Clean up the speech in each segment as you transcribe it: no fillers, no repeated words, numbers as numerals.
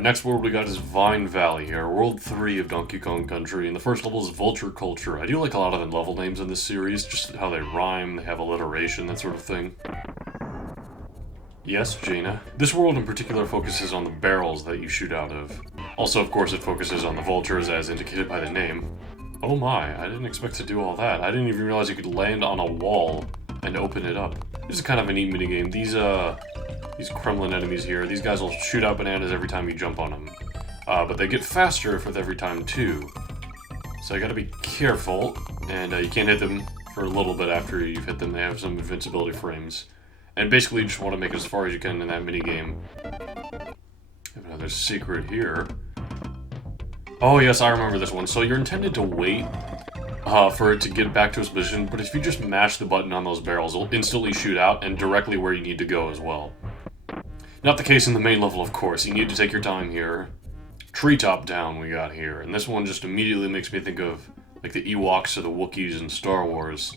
Alright, next world we got is Vine Valley here, World 3 of Donkey Kong Country, and the first level is Vulture Culture. I do like a lot of the level names in this series, just how they rhyme, they have alliteration, that sort of thing. Yes, Jaina. This world in particular focuses on the barrels that you shoot out of. Also, of course, it focuses on the vultures as indicated by the name. Oh my, I didn't expect to do all that. I didn't even realize you could land on a wall and open it up. This is kind of a neat minigame. These Kremlin enemies here, these guys will shoot out bananas every time you jump on them. But they get faster with every time too. So you gotta be careful, and you can't hit them for a little bit after you've hit them. They have some invincibility frames. And basically you just want to make it as far as you can in that minigame. I have another secret here. Oh yes, I remember this one. So you're intended to wait for it to get back to its position, but if you just mash the button on those barrels, it'll instantly shoot out and directly where you need to go as well. Not the case in the main level, of course. You need to take your time here. Treetop down we got here, and this one just immediately makes me think of like the Ewoks or the Wookiees in Star Wars.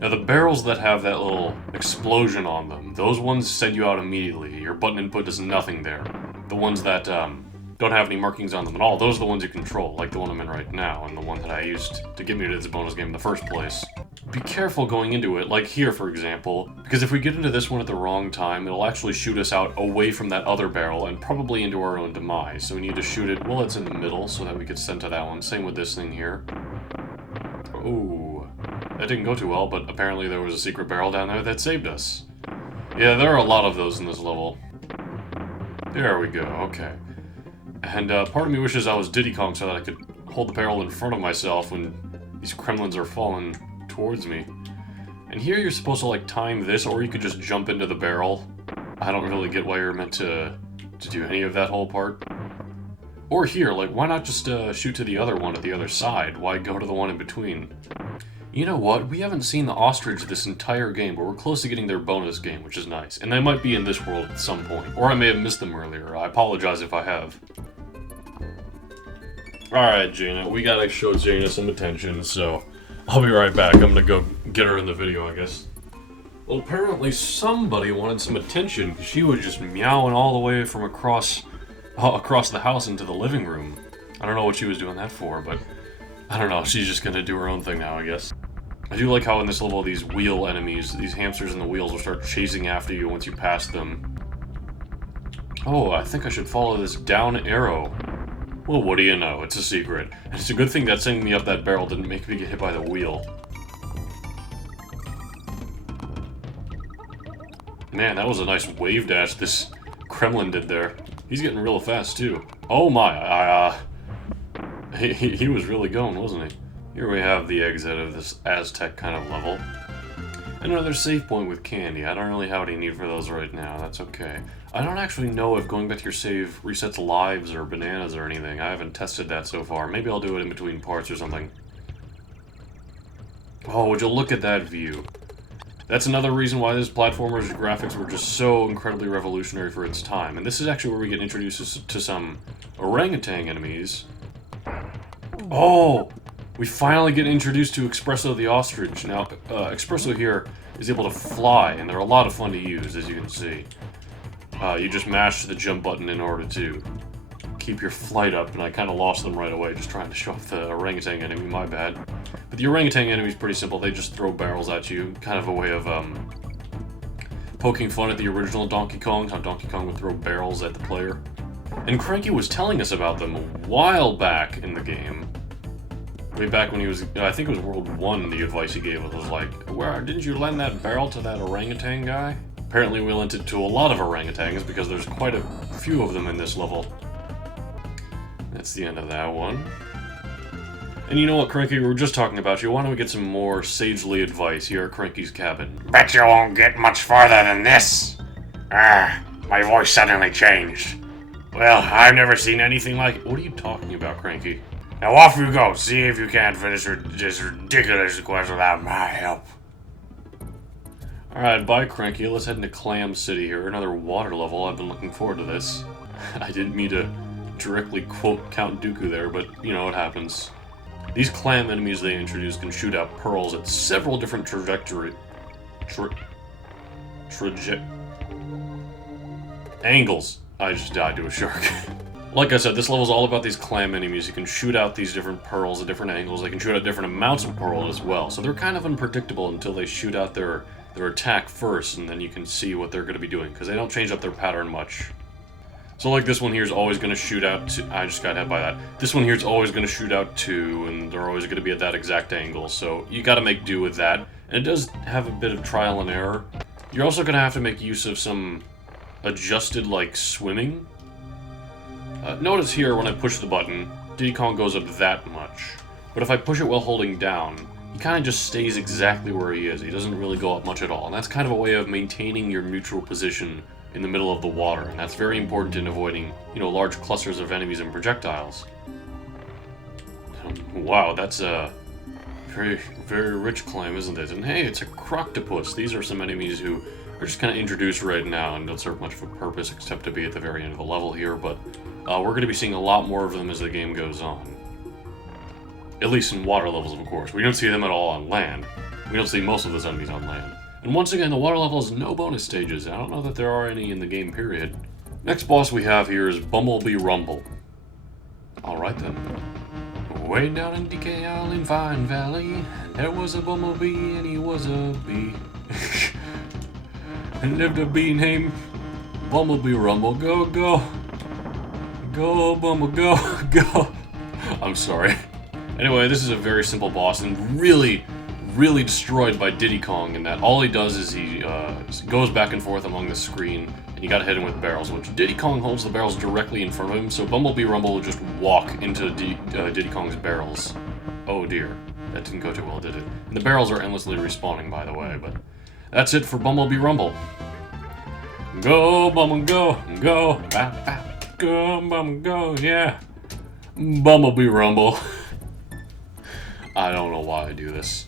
Now the barrels that have that little explosion on them, those ones send you out immediately. Your button input does nothing there. The ones that don't have any markings on them at all, those are the ones you control, like the one I'm in right now, and the one that I used to get me to this bonus game in the first place. Be careful going into it, like here for example, because if we get into this one at the wrong time, it'll actually shoot us out away from that other barrel and probably into our own demise. So we need to shoot it while it's in the middle so that we get sent to that one. Same with this thing here. Ooh, that didn't go too well, but apparently there was a secret barrel down there that saved us. Yeah, there are a lot of those in this level. There we go, okay. And part of me wishes I was Diddy Kong so that I could hold the barrel in front of myself when these Kremlins are falling towards me. And here you're supposed to like time this, or you could just jump into the barrel. I don't really get why you're meant to do any of that whole part. Or here, like why not just shoot to the other one at the other side? Why go to the one in between? You know what, we haven't seen the Ostrich this entire game, but we're close to getting their bonus game, which is nice. And they might be in this world at some point. Or I may have missed them earlier. I apologize if I have. Alright, Jaina, we gotta show Jaina some attention, so I'll be right back. I'm gonna go get her in the video, I guess. Well, apparently somebody wanted some attention, because she was just meowing all the way from across the house into the living room. I don't know what she was doing that for, but I don't know, she's just gonna do her own thing now, I guess. I do like how in this level these wheel enemies, these hamsters in the wheels will start chasing after you once you pass them. Oh, I think I should follow this down arrow. Well, what do you know? It's a secret. And it's a good thing that sending me up that barrel didn't make me get hit by the wheel. Man, that was a nice wave dash this Kremlin did there. He's getting real fast, too. Oh my, he was really going, wasn't he? Here we have the exit of this Aztec kind of level. Another save point with candy. I don't really have any need for those right now. That's okay. I don't actually know if going back to your save resets lives or bananas or anything. I haven't tested that so far. Maybe I'll do it in between parts or something. Oh, would you look at that view? That's another reason why this platformer's graphics were just so incredibly revolutionary for its time. And this is actually where we get introduced to some orangutan enemies. Oh! We finally get introduced to Espresso the Ostrich. Now, Espresso here is able to fly, and they're a lot of fun to use, as you can see. You just mash the jump button in order to keep your flight up, and I kind of lost them right away, just trying to show off the orangutan enemy, my bad. But the orangutan enemy is pretty simple. They just throw barrels at you, kind of a way of poking fun at the original Donkey Kong, how Donkey Kong would throw barrels at the player. And Cranky was telling us about them a while back in the game. Way back when he was, I think it was World 1, the advice he gave us was like, "Where didn't you lend that barrel to that orangutan guy?" Apparently we lent it to a lot of orangutans because there's quite a few of them in this level. That's the end of that one. And you know what, Cranky, we were just talking about you. Why don't we get some more sagely advice here at Cranky's cabin? Bet you won't get much farther than this. My voice suddenly changed. Well, I've never seen anything like it. What are you talking about, Cranky? Now off you go, see if you can't finish this ridiculous quest without my help. Alright, bye Cranky, let's head into Clam City here, another water level. I've been looking forward to this. I didn't mean to directly quote Count Dooku there, but you know, it happens. These clam enemies they introduce can shoot out pearls at several different angles. I just died to a shark. Like I said, this level's all about these clam enemies. You can shoot out these different pearls at different angles. They can shoot out different amounts of pearl as well. So they're kind of unpredictable until they shoot out their attack first, and then you can see what they're going to be doing, because they don't change up their pattern much. So like this one here is always going to shoot out to... I just got hit by that. This one here is always going to shoot out 2, and they're always going to be at that exact angle. So you got to make do with that. And it does have a bit of trial and error. You're also going to have to make use of some adjusted, like, swimming. Notice here when I push the button, Diddy Kong goes up that much. But if I push it while holding down, he kind of just stays exactly where he is. He doesn't really go up much at all. And that's kind of a way of maintaining your neutral position in the middle of the water. And that's very important in avoiding, you know, large clusters of enemies and projectiles. Wow, that's a very, very rich clam, isn't it? And hey, it's a croctopus. These are some enemies who are just kind of introduced right now and don't serve much of a purpose except to be at the very end of the level here. But we're going to be seeing a lot more of them as the game goes on. At least in water levels, of course. We don't see them at all on land. We don't see most of those enemies on land. And once again, the water level has no bonus stages. I don't know that there are any in the game, period. Next boss we have here is Bumblebee Rumble. Alright then. Way down in DK Island, Vine Valley, there was a bumblebee and he was a bee. And lived a bee named Bumblebee Rumble. Go, go. Go, Bumble, go, go. I'm sorry. Anyway, this is a very simple boss and really destroyed by Diddy Kong in that all he does is he goes back and forth along the screen and you gotta hit him with barrels, which Diddy Kong holds the barrels directly in front of him, so Bumblebee Rumble will just walk into Diddy Kong's barrels. Oh dear, that didn't go too well, did it? And the barrels are endlessly respawning, by the way, but that's it for Bumblebee Rumble. Go, Bumble, go, go, bap, bap, go, Bumble, go, yeah. Bumblebee Rumble. I don't know why I do this.